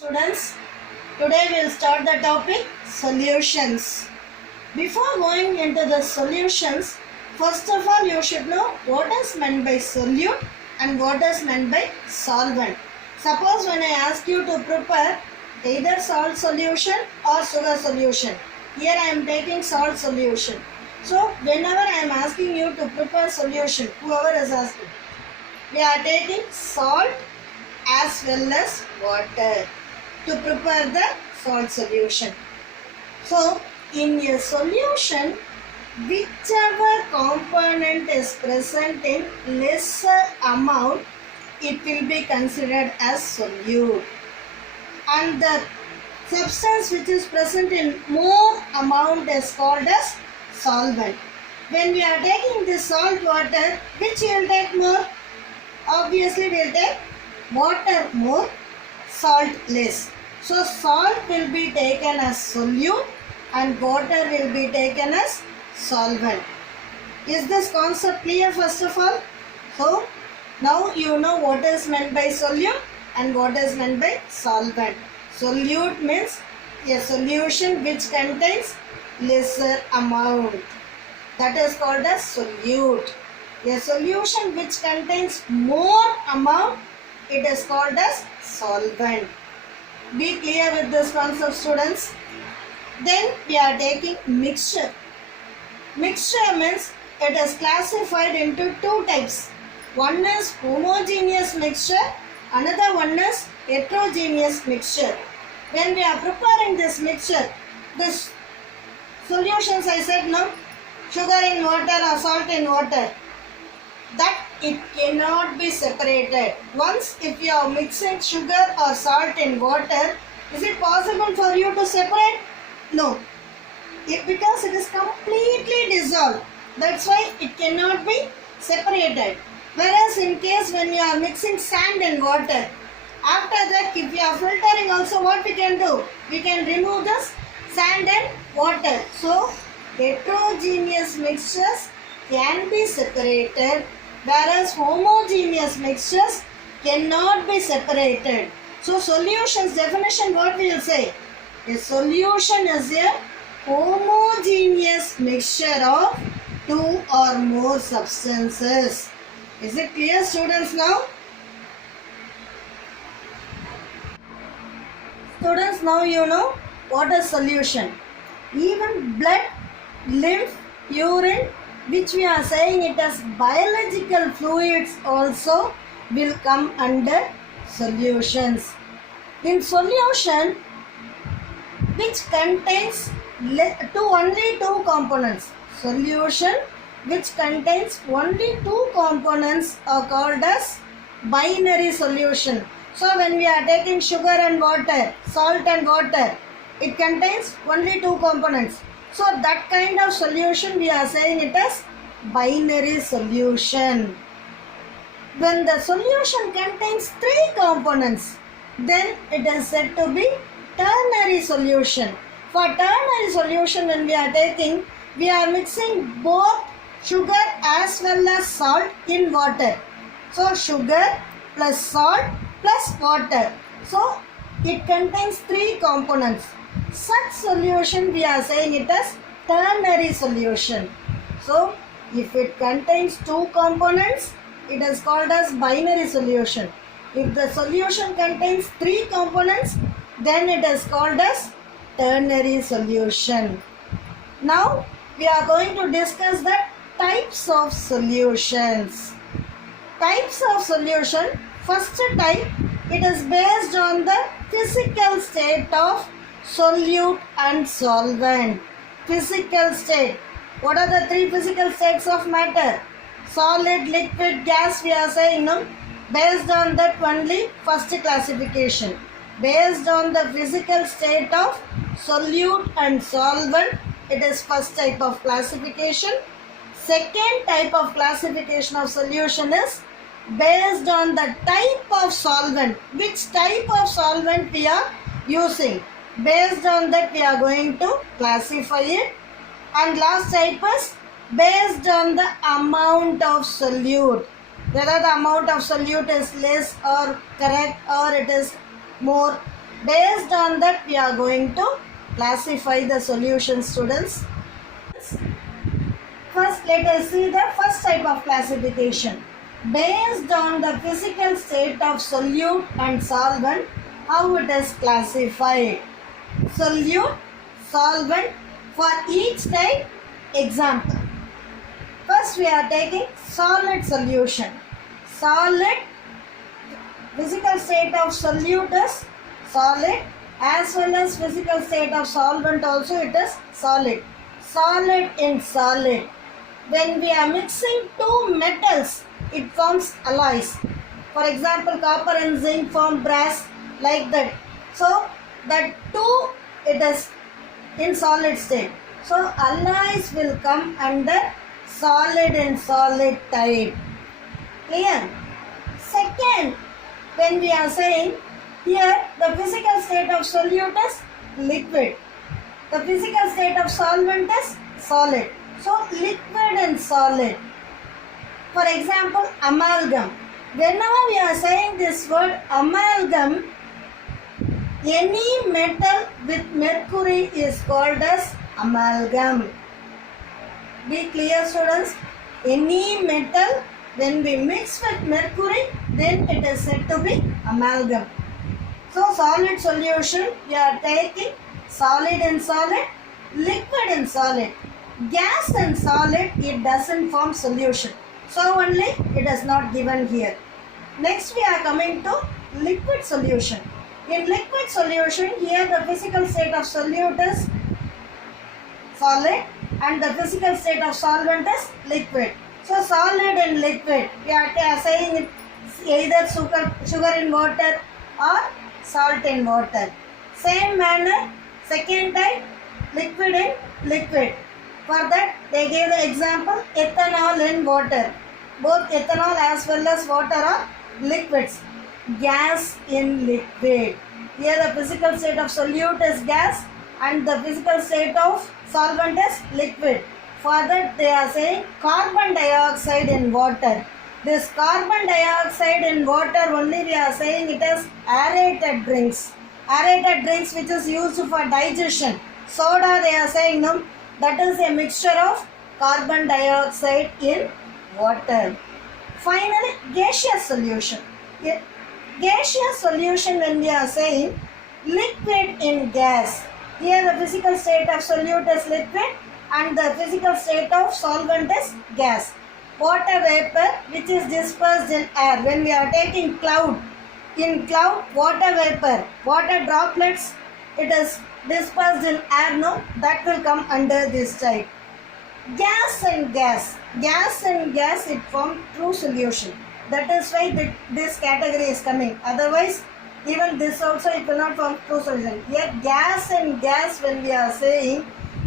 Students, today we'll start the topic solutions. Before going into the solutions, first of all you should know what is meant by solute and what is meant by solvent. Suppose when I ask you to prepare either salt solution or sugar solution, here I am taking salt solution. So whenever I am asking you to prepare solution, whoever is asking, we are taking salt as well as water to prepare the salt solution. So, in a solution, whichever component is present in lesser amount, it will be considered as solute. And the substance which is present in more amount is called as solvent. When we are taking this salt water, which we will take more? Obviously, we will take water more, salt less. So salt will be taken as solute and water will be taken as solvent. Is this concept clear first of all? So now you know what is meant by solute and what is meant by solvent. Solute means a solution which contains lesser amount. That is called as solute. A solution which contains more amount, it is called as solvent. Be clear with this concept, students. Then we are taking mixture. Mixture means it is classified into two types. One is homogeneous mixture, another one is heterogeneous mixture. When we are preparing this mixture, this solutions I said no, sugar in water or salt in water, that it cannot be separated. Once if you are mixing sugar or salt in water, is it possible for you to separate? No. Because it is completely dissolved. That's why it cannot be separated. Whereas in case when you are mixing sand and water, after that if you are filtering also, what we can do? We can remove this sand and water. So heterogeneous mixtures can be separated, whereas homogeneous mixtures cannot be separated. So solutions definition, what we will say? A solution is a homogeneous mixture of two or more substances. Is it clear, students, now? Students, now you know what is solution. Even blood, lymph, urine, which we are saying it as biological fluids, also will come under solutions. In solution, which contains only two components, solution which contains only two components are called as binary solution. So when we are taking sugar and water, salt and water, it contains only two components. So that kind of solution we are saying it as binary solution. When the solution contains three components, then it is said to be ternary solution. For ternary solution, when we are taking, we are mixing both sugar as well as salt in water. So sugar plus salt plus water. So it contains three components. Such solution we are saying it as ternary solution. So if it contains two components, it is called as binary solution. If the solution contains three components, then it is called as ternary solution. Now we are going to discuss the types of solutions. Types of solution. First type, it is based on the physical state of solute and solvent. Physical state. What are the three physical states of matter? Solid, liquid, gas, we are saying no. Based on that only first classification. Based on the physical state of solute and solvent, it is first type of classification. Second type of classification of solution is based on the type of solvent. Which type of solvent we are using? Based on that we are going to classify it. And last type is based on the amount of solute. Whether the amount of solute is less or correct or it is more. Based on that, we are going to classify the solution, students. First, let us see the first type of classification. Based on the physical state of solute and solvent, how it is classified. Solute, solvent, for each type, example. First, we are taking solid solution. Solid, physical state of solute is solid, as well as physical state of solvent also it is solid. Solid in solid. When we are mixing two metals, it forms alloys. For example, copper and zinc form brass, like that. So, that two, it is in solid state. So, alloys will come under solid in solid type. Clear? Second, when we are saying here the physical state of solute is liquid, the physical state of solvent is solid. So, liquid and solid. For example, amalgam. Whenever we are saying this word amalgam, any metal with mercury is called as amalgam. Be clear, students. Any metal, when we mix with mercury, then it is said to be amalgam. So, solid solution, we are taking solid and solid, liquid and solid. Gas and solid, it doesn't form solution. So, only it is not given here. Next, we are coming to liquid solution. In liquid solution, here the physical state of solute is solid and the physical state of solvent is liquid. So, solid and liquid, we are saying it either sugar in water or salt in water. Same manner, second type, liquid in liquid. For that, they gave the example ethanol in water. Both ethanol as well as water are liquids. Gas in liquid. Here the physical state of solute is gas and the physical state of solvent is liquid. For that, they are saying carbon dioxide in water. This carbon dioxide in water only we are saying it is aerated drinks. Aerated drinks which is used for digestion. Soda they are saying no. That is a mixture of carbon dioxide in water. Finally, gaseous solution. Gaseous solution when we are saying liquid in gas. Here the physical state of solute is liquid and the physical state of solvent is gas. Water vapor which is dispersed in air. When we are taking cloud, in cloud water vapor, water droplets, it is dispersed in air, no, that will come under this type. Gas and gas. Gas and gas, it form true solution. That is why this category is coming. Otherwise, even this also it will not form true solution. Here, gas and gas when we are saying,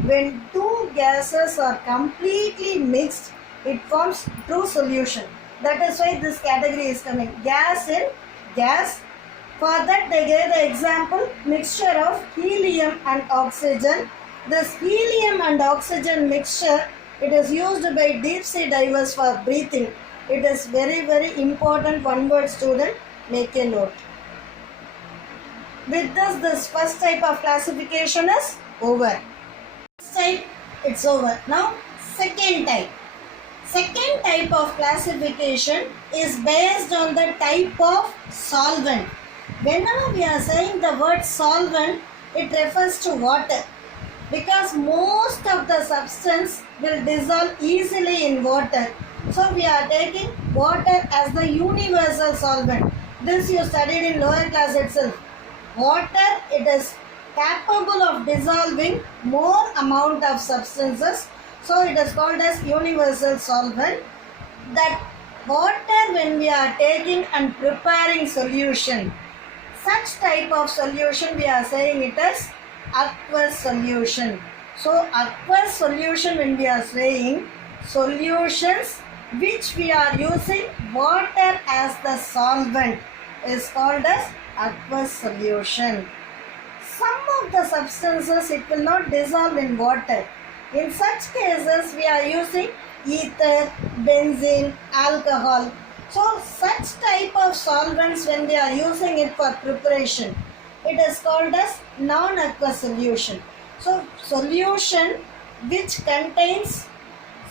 when two gases are completely mixed, it forms true solution. That is why this category is coming. Gas in gas. For that they gave the example mixture of helium and oxygen. This helium and oxygen mixture, it is used by deep sea divers for breathing. It is very, very important one word, student. Make a note. With this first type of classification is over. First type, it's over. Now second type. Second type of classification is based on the type of solvent. Whenever we are saying the word solvent, it refers to water because most of the substance will dissolve easily in water. So we are taking water as the universal solvent. This you studied in lower class itself. Water, it is capable of dissolving more amount of substances. So it is called as universal solvent. That water when we are taking and preparing solution, such type of solution we are saying it is aqueous solution. So aqueous solution when we are saying solutions which we are using water as the solvent is called as aqueous solution. Some of the substances it will not dissolve in water. In such cases we are using ether, benzene, alcohol. So such type of solvents when they are using it for preparation, it is called as non-aqueous solution. So solution which contains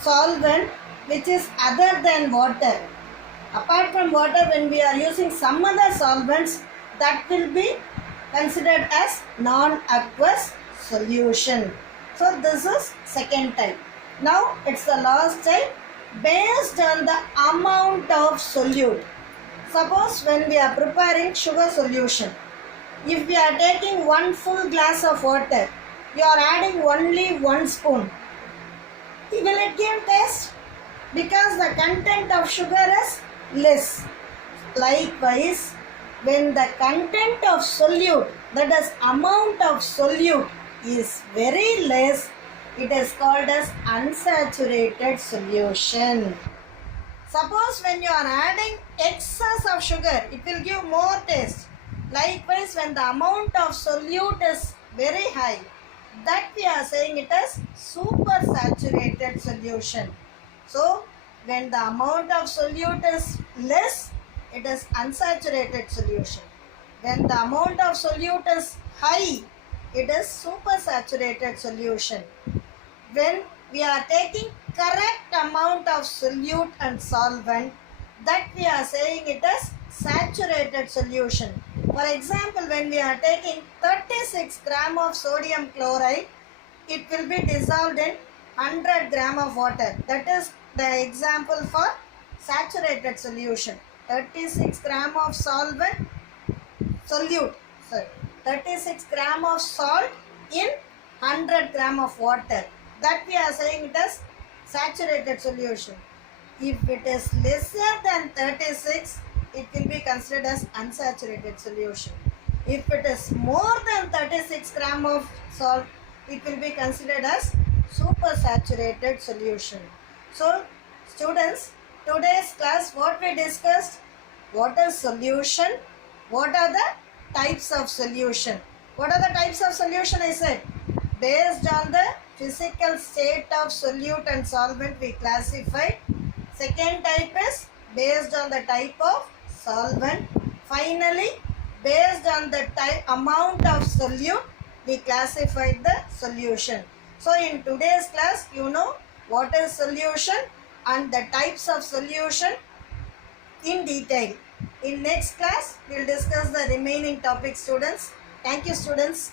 solvent which is other than water. Apart from water, when we are using some other solvents, that will be considered as non-aqueous solution. So this is second type. Now it's the last type, based on the amount of solute. Suppose when we are preparing sugar solution, if we are taking 1 full glass of water, you are adding only 1 spoon. Will it give taste? Because the content of sugar is less. Likewise, when the content of solute, that is amount of solute, is very less, it is called as unsaturated solution. Suppose when you are adding excess of sugar, it will give more taste. Likewise, when the amount of solute is very high, that we are saying it as super saturated solution. So, when the amount of solute is less, it is unsaturated solution. When the amount of solute is high, it is super saturated solution. When we are taking correct amount of solute and solvent, that we are saying it as saturated solution. For example, when we are taking 36 gram of sodium chloride, it will be dissolved in 100 gram of water. That is the example for saturated solution. 36 gram of solvent, 36 gram of salt in 100 gram of water. That we are saying it as saturated solution. If it is lesser than 36, it will be considered as unsaturated solution. If it is more than 36 gram of salt, it will be considered as super saturated solution. So students, today's class what we discussed, what is solution, what are the types of solution. What are the types of solution I said? Based on the physical state of solute and solvent we classified. Second type is based on the type of solvent. Finally, based on the amount of solute we classified the solution. So in today's class, you know what is solution and the types of solution in detail. In next class, we will discuss the remaining topics, students. Thank you, students.